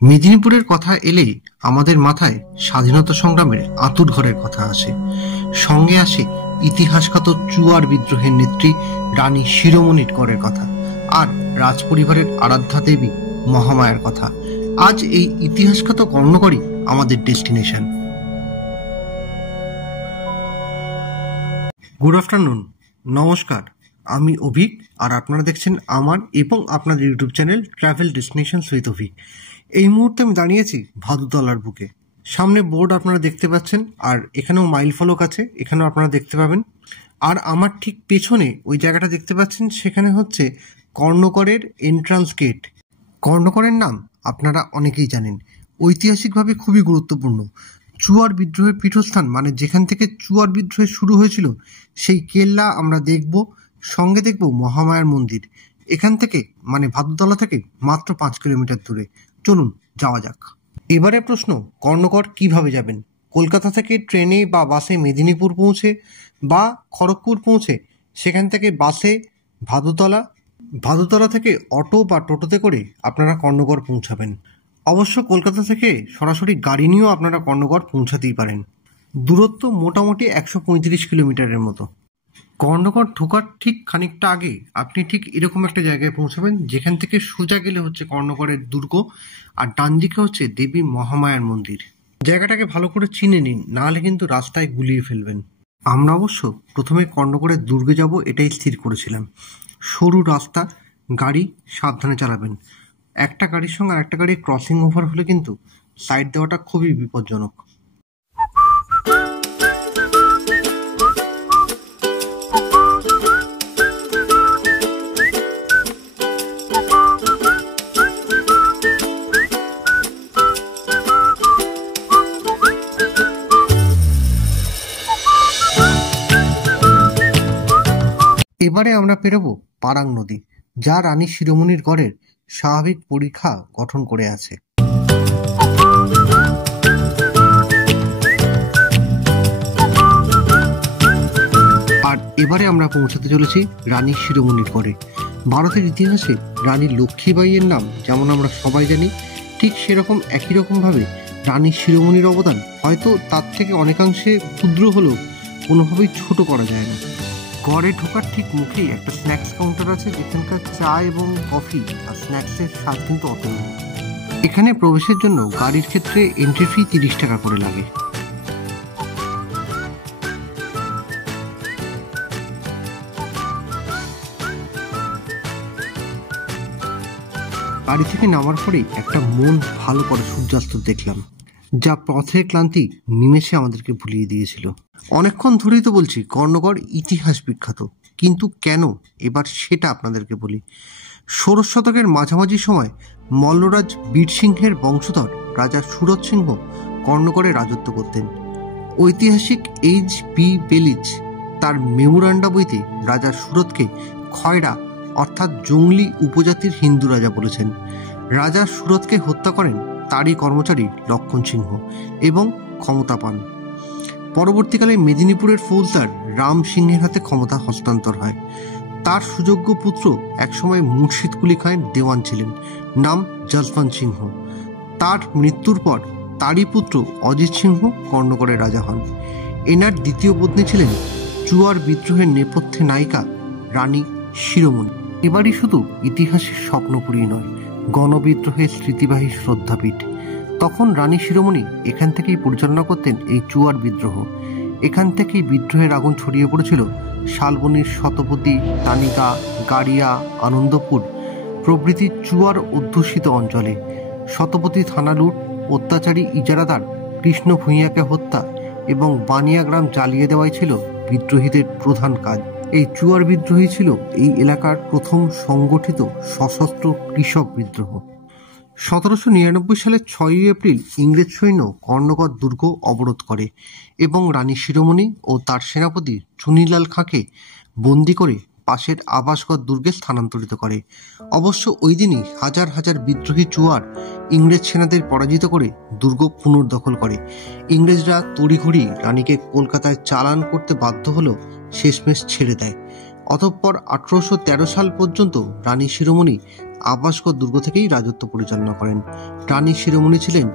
মেদিনীপুরের কথা এলেই আমাদের মাথায় স্বাধীনতা সংগ্রামের আঁতুড়ঘরের কথা আসে, সঙ্গে আসে ইতিহাসখ্যাত চুয়ার বিদ্রোহের নেত্রী রানী শিরোমণির করের কথা, আর রাজপরিবারের আরাধ্যা দেবী মহামায়ার কথা। আজ এই ইতিহাসখ্যাত কর্ণকরই আমাদের ডেস্টিনেশন। গুড আফটারনুন, নমস্কার। আমি অভিক, আর আপনারা দেখছেন আমার এবং আপনাদের YouTube channel travel destination with Abhik. এই মুহূর্তে আমি দাঁড়িয়েছি ভাদুতলার বুকে। সামনে বোর্ড আপনারা দেখতে পাচ্ছেন, আর এখানেও মাইল ফলক আছে, এখানেও আপনারা দেখতে পাবেন। আর আমার ঠিক পেছনে ওই জায়গাটা দেখতে পাচ্ছেন, সেখানে হচ্ছে কর্ণকরের এন্ট্রান্স গেট। কর্ণকরের নাম আপনারা অনেকেই জানেন, ঐতিহাসিকভাবে খুবই গুরুত্বপূর্ণ। চুয়ার বিদ্রোহের পীঠস্থান, মানে যেখান থেকে চুয়ার বিদ্রোহ শুরু হয়েছিল সেই কেল্লা আমরা দেখব, সঙ্গে দেখব মহামায়ার মন্দির। এখান থেকে মানে ভাদুতলা থেকে মাত্র 5 কিলোমিটার দূরে। চলুন যাওয়া যাক। এবারে প্রশ্ন, কর্ণকর কিভাবে যাবেন? কলকাতা থেকে ট্রেনে বা বাসে মেদিনীপুর পৌঁছে বা খড়গপুর পৌঁছে সেখান থেকে বাসে ভাদুতলা থেকে অটো বা টোটোতে করে আপনারা কর্ণকর পৌঁছাবেন। অবশ্য কলকাতা থেকে সরাসরি গাড়ি নিয়েও আপনারা কর্ণকর পৌঁছাতেই পারেন। দূরত্ব মোটামুটি 135 কিলোমিটারের মতো। কর্ণকর ঢোকার ঠিক খানিকটা আগে আপনি ঠিক এরকম একটা জায়গায় পৌঁছাবেন, যেখান থেকে সোজা গেলে হচ্ছে কর্ণকরের দুর্গ, আর ডান দিকে হচ্ছে দেবী মহামায়ার মন্দির। জায়গাটাকে ভালো করে চিনে নিন, নাহলে কিন্তু রাস্তায় গুলিয়ে ফেলবেন। আমরা অবশ্য প্রথমে কর্ণকরের দুর্গে যাব এটাই স্থির করেছিলাম। সরু রাস্তা, গাড়ি সাবধানে চালাবেন। একটা গাড়ির সঙ্গে আরেকটা গাড়ির ক্রসিং ওভার হলে কিন্তু সাইড দেওয়াটা খুবই বিপজ্জনক। এবারে আমরা পেরোবো পারাং নদী, যা রানী শিরোমণির গড়ের স্বাভাবিক পরিখা গঠন করে আছে। আর এবারে আমরা পৌঁছাতে চলেছি রানী শিরোমণির গড়ে। ভারতের ইতিহাসে রানী লক্ষ্মীবাঈয়ের নাম যেমন আমরা সবাই জানি, ঠিক সেরকম একই রকমভাবে রানী শিরোমণির অবদান হয়তো তার থেকে অনেকাংশে ক্ষুদ্র হলেও কোনোভাবেই ছোট করা যায় না। গড়ে ঢোকার ঠিক মুখেই একটা স্ন্যাক্স কাউন্টার আছে, যেখানকার চা এবং কফি আর স্ন্যাক্সের স্বাদ কিন্তু অতুলনীয়। এখানে প্রবেশের জন্য গাড়ির ক্ষেত্রে এন্ট্রি ফি 30 টাকা করে লাগে। গাড়ি থেকে নামার পরেই একটা মন ভালো করে সূর্যাস্ত দেখলাম, যা পথের ক্লান্তি নিমেষে আমাদেরকে ভুলিয়ে দিয়েছিল। অনেকক্ষণ ধরেই তো বলছি কর্ণকর ইতিহাস বিখ্যাত, কিন্তু কেন এবার সেটা আপনাদেরকে বলি। 16 শতকের মাঝামাঝি সময় মল্লরাজ বীরসিংহের বংশধর রাজা সুরত সিংহ কর্ণকরে রাজত্ব করতেন। ঐতিহাসিক H.B. বেলিজ তার মেমোরান্ডা বইতে রাজা সুরতকে খয়রা অর্থাৎ জঙ্গলি উপজাতির হিন্দু রাজা বলেছেন। রাজা সুরতকে হত্যা করেন তারই কর্মচারী লক্ষণ সিংহ এবং ক্ষমতা পান। পরবর্তীকালে মেদিনীপুরের ফৌজদার রাম সিংহের হাতে ক্ষমতা হস্তান্তর হয়। তার সুযোগ্য পুত্র একসময় মুর্শিদ কুলি খাঁয়ের দেওয়ান ছিলেন, নাম যশবন্ত সিংহ। তার মৃত্যুর পর তারই পুত্র অজিত সিংহ কর্ণকরের রাজা হন। এনার দ্বিতীয় পত্নী ছিলেন চুয়ার বিদ্রোহের নেপথ্যে নায়িকা রানী শিরোমণি। এবারই শুধু ইতিহাসের স্বপ্নপুরী নয়, গণবিদ্রোহের স্মৃতিবাহী শ্রদ্ধাপীঠ। তখন রানী শিরোমণি এখান থেকেই পরিচালনা করতেন এই চুয়ার বিদ্রোহ। এখান থেকেই বিদ্রোহের আগুন ছড়িয়ে পড়েছিল শালবনির শতপতি, তানিকা, গাড়িয়া, আনন্দপুর প্রভৃতি চুয়ার অধ্যুষিত অঞ্চলে। শতপতি থানা লুট, অত্যাচারী ইজারাদার কৃষ্ণ ভূঁইয়াকে হত্যা এবং বানিয়া গ্রাম জ্বালিয়ে দেওয়াই ছিল বিদ্রোহীদের প্রধান কাজ। এই চুয়ার বিদ্রোহী ছিল এই এলাকার প্রথম সংগঠিত সশস্ত্র কৃষক বিদ্রোহ। 1799 সালের 6ই এপ্রিল ইংরেজ সৈন্য কর্ণকর দুর্গ অবরোধ করে এবং রানী শিরোমণি ও তার সেনাপতি চুনিলাল খাঁকে বন্দি করে পাশের আবাসগড় দুর্গে স্থানান্তরিত করে। অবশ্য ওই দিনই হাজার হাজার বিদ্রোহী চুয়ার ইংরেজ সেনাদের পরাজিত করে দুর্গ পুনর্দখল করে। ইংরেজরা তড়িঘড়ি রানীকে কলকাতায় চালান করতে বাধ্য হলেও শেষমেশ ছেড়ে দেয়। অতঃপর 1813 সাল পর্যন্ত রানী শিরোমণি আবাসগড় দুর্গ থেকেই রাজত্ব পরিচালনা করেন। রানী শিরোমণি ছিলেন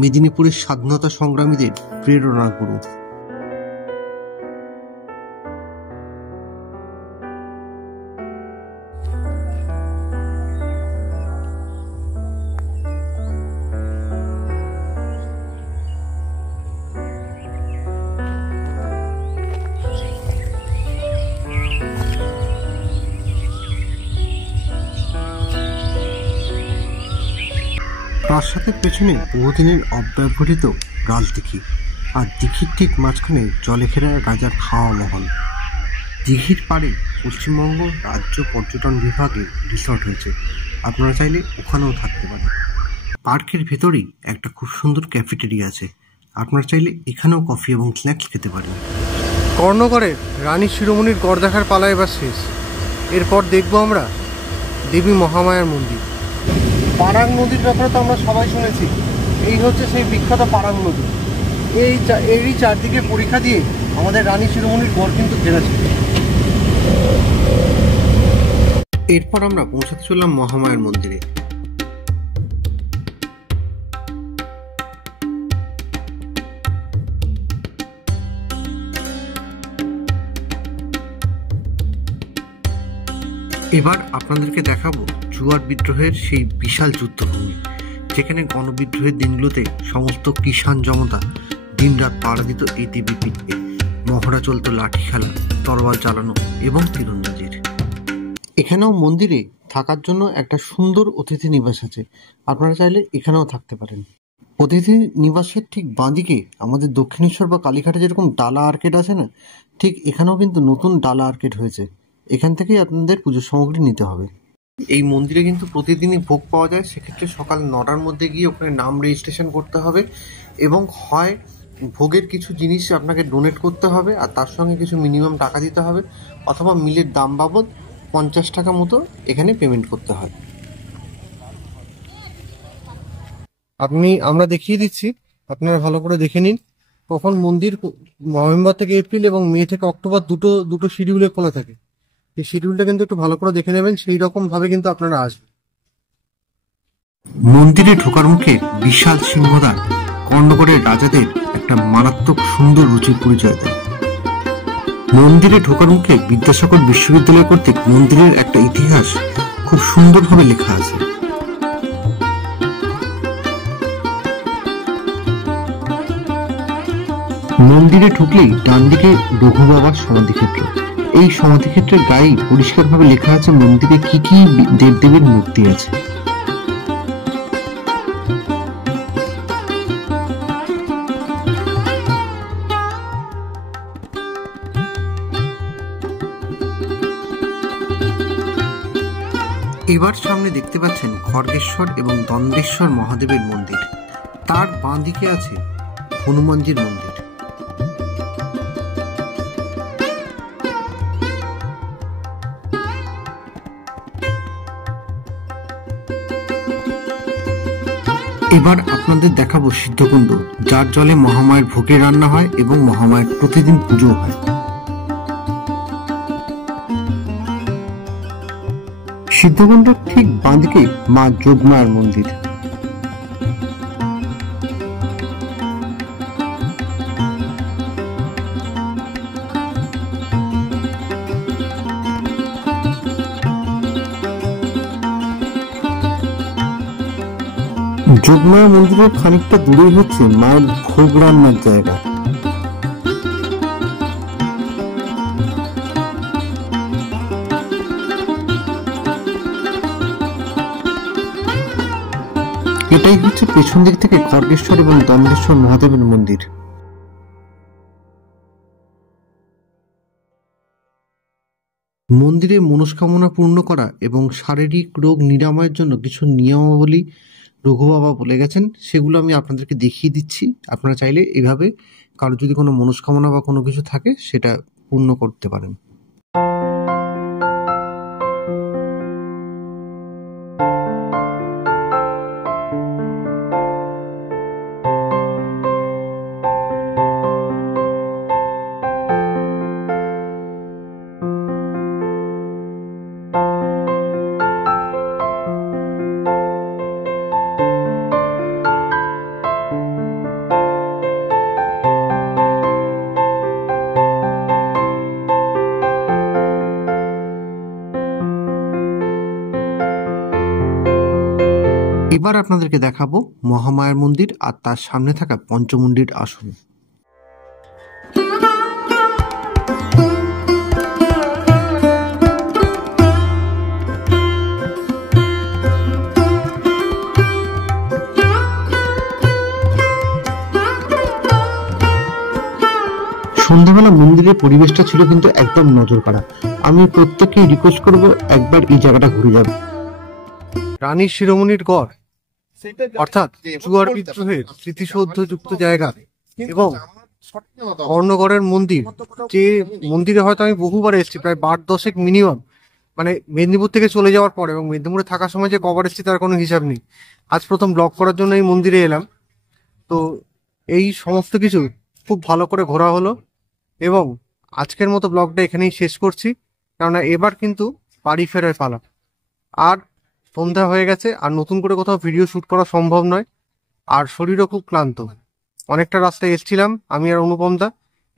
মেদিনীপুরের স্বাধীনতা সংগ্রামীদের প্রেরণা গুরু। প্রাসাদের পেছনে বহুদিনের অব্যবহৃত রাজদিঘি, আর দিঘির ঠিক মাঝখানে জলে ঘেরা রাজার হাওয়া মহল। দিঘির পাড়ে পশ্চিমবঙ্গ রাজ্য পর্যটন বিভাগে রিসর্ট হয়েছে, আপনারা চাইলে ওখানেও থাকতে পারেন। পার্কের ভেতরেই একটা খুব সুন্দর ক্যাফেটেরিয়া আছে, আপনারা চাইলে এখানেও কফি এবং স্ন্যাক্স খেতে পারেন। কর্ণগড়ের রানী শিরোমণির গড় দেখার পালা এবার শেষ। এরপর দেখব আমরা দেবী মহামায়ার মন্দির। পারাং নদীর ব্যাপারে তো আমরা সবাই শুনেছি, এই হচ্ছে সেই বিখ্যাত পারাং নদী। এরই চারদিকে পরীক্ষা দিয়ে আমাদের রানী শিরোমণির গড় কিন্তু ঘেরা ছিল। এরপর আমরা পৌঁছাতে চললাম মহামায়ার মন্দিরে। এবার আপনাদেরকে দেখাবো জুয়ার বিদ্রোহের সেই বিশাল যুদ্ধভূমি, যেখানে গণবিদ্রোহের দিনগুলোতে সমস্ত কিষাণ জনতা দিনরাত পাড়া দিত এই দেবীপীঠকে। মহড়া চলত লাঠি খেলা, তরোয়াল চালানো এবং তীরন্দাজির। এখানেও মন্দিরে থাকার জন্য একটা সুন্দর অতিথি নিবাস আছে, আপনারা চাইলে এখানেও থাকতে পারেন। অতিথি নিবাসের ঠিক বাঁদিকে আমাদের দক্ষিণেশ্বর বা কালীঘাটে যেরকম ডালা আর্কেড আছে না, ঠিক এখানেও কিন্তু নতুন ডালা আর্কেড হয়েছে। এখান থেকেই আপনাদের পুজোর সামগ্রী নিতে হবে। এই মন্দিরে কিন্তু প্রতিদিনই ভোগ পাওয়া যায়, সেক্ষেত্রে সকাল 9টার মধ্যে গিয়ে ওখানে নাম রেজিস্ট্রেশন করতে হবে এবং হয় ভোগের কিছু জিনিস আপনাকে ডোনেট করতে হবে আর তার সঙ্গে কিছু মিনিমাম টাকা দিতে হবে, অথবা মিলের দাম বাবদ 50 টাকা মতো এখানে পেমেন্ট করতে হয়। আমরা দেখিয়ে দিচ্ছি, আপনারা ভালো করে দেখে নিন। কখন মন্দির নভেম্বর থেকে এপ্রিল এবং মে থেকে অক্টোবর দুটো শিডিউলে খোলা থাকে। এই শিডিউলটা কিন্তু একটু ভালো করে দেখে নেবেন, সেই রকম ভাবে কিন্তু আপনারা আসবেন। মন্দিরে ঢোকার মুখে বিশাল সিংহদ্বার কর্ণগড়ের রাজাদের একটা মারাত্মক সুন্দর রুচির পরিচয় দেয়। মন্দিরে ঢোকার মুখে বিদ্যাসাগর বিশ্ববিদ্যালয় কর্তৃক মন্দিরের একটা ইতিহাস খুব সুন্দরভাবে লেখা আছে। মন্দিরে ঢুকলেই ডান দিকে রঘু বাবার সমাধিক্ষেত্র। এই সমাধিক্ষেত্রের গায়ে পরিষ্কারভাবে লেখা আছে মন্দিরে কি কি দেবদেবীর মূর্তি আছে। এবার সামনে দেখতে পাচ্ছেন খড়গেশ্বর এবং দন্দেশ্বর মহাদেবের মন্দির, তার বাঁ দিকে আছে হনুমানজির মন্দির। এবার আপনাদের দেখাবো সিদ্ধকুণ্ড, যার জলে মহামায়ের ভোগে রান্না হয় এবং মহামায়ের প্রতিদিন পুজো হয়। সিদ্ধকুণ্ডের ঠিক বাঁদিকে মা যোগমায়ার মন্দির। যোগমায়া মন্দিরের খানিকটা দূরেই হচ্ছে মায়ের ভোগ রান্নার জায়গা। এটাই হচ্ছে পেছন দিক থেকে খড়গেশ্বর এবং দন্দেশ্বর মহাদেবের মন্দির। মন্দিরে মনস্কামনা পূর্ণ করা এবং শারীরিক রোগ নিরাময়ের জন্য কিছু নিয়মাবলী রঘু বাবা বলে গেছেন, সেগুলো আমি আপনাদেরকে দেখিয়ে দিচ্ছি। আপনারা চাইলে এভাবে কারো যদি কোনো মনস্কামনা বা কোনো কিছু থাকে সেটা পূর্ণ করতে পারেন। এবার আপনাদেরকে দেখাবো মহামায়ার মন্দির আর তার সামনে থাকা পঞ্চমুণ্ডির আসন। সন্ধ্যাবেলা মন্দিরের পরিবেশটা ছিল কিন্তু একদম নজর কাড়া। আমি প্রত্যেককেই রিকোয়েস্ট করবো একবার এই জায়গাটা ঘুরে যাবে। রানী শিরোমণির গড় অর্থাৎ চুয়ার বিদ্রোহের স্মৃতিসৌধযুক্ত জায়গা এবং কর্ণগড়ের মন্দির, যে মন্দিরে হয়তো আমি বহুবার এসেছি, প্রায় 12-10 মিনিমাম, মানে মেদিনীপুর থেকে চলে যাওয়ার পর, এবং মেদিনীপুরে থাকার সময় যে কবার এসেছি তার কোনো হিসাব নেই। আজ প্রথম ব্লগ করার জন্য এই মন্দিরে এলাম। তো এই সমস্ত কিছু খুব ভালো করে ঘোরা হলো এবং আজকের মতো ব্লগটা এখানেই শেষ করছি, কেননা এবার কিন্তু বাড়ি ফেরার পালা। আর সন্ধ্যা হয়ে গেছে, আর নতুন করে কোথাও ভিডিও শ্যুট করা সম্ভব নয়, আর শরীরও খুব ক্লান্ত। অনেকটা রাস্তায় এসেছিলাম আমি আর অনুপম দা,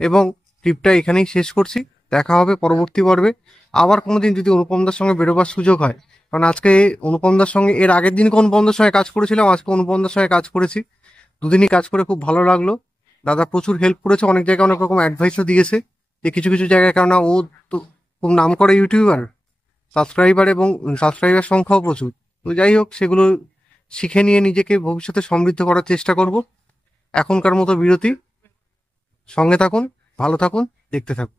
এবং ট্রিপটা এখানেই শেষ করছি। দেখা হবে পরবর্তী পর্বে আবার কোনোদিন যদি অনুপম দার সঙ্গে বেরোবার সুযোগ হয়, কারণ আজকে অনুপম দার সঙ্গে, এর আগের দিনকে অনুপম দার সঙ্গে কাজ করেছিলাম, আজকে অনুপম দার সঙ্গে কাজ করেছি। দুদিনই কাজ করে খুব ভালো লাগলো। দাদা প্রচুর হেল্প করেছে, অনেক জায়গায় অনেক রকম অ্যাডভাইসও দিয়েছে, যে কিছু কিছু জায়গায়, কেননা ও তো খুব নাম করা ইউটিউবার, সাবস্ক্রাইবার এবং সাবস্ক্রাইবার সংখ্যাও প্রচুর। তো যাই হোক, সেগুলো শিখে নিয়ে নিজেকে ভবিষ্যতে সমৃদ্ধ করার চেষ্টা করব। এখনকার মতো বিরতি, সঙ্গে থাকুন, ভালো থাকুন, দেখতে থাকুন।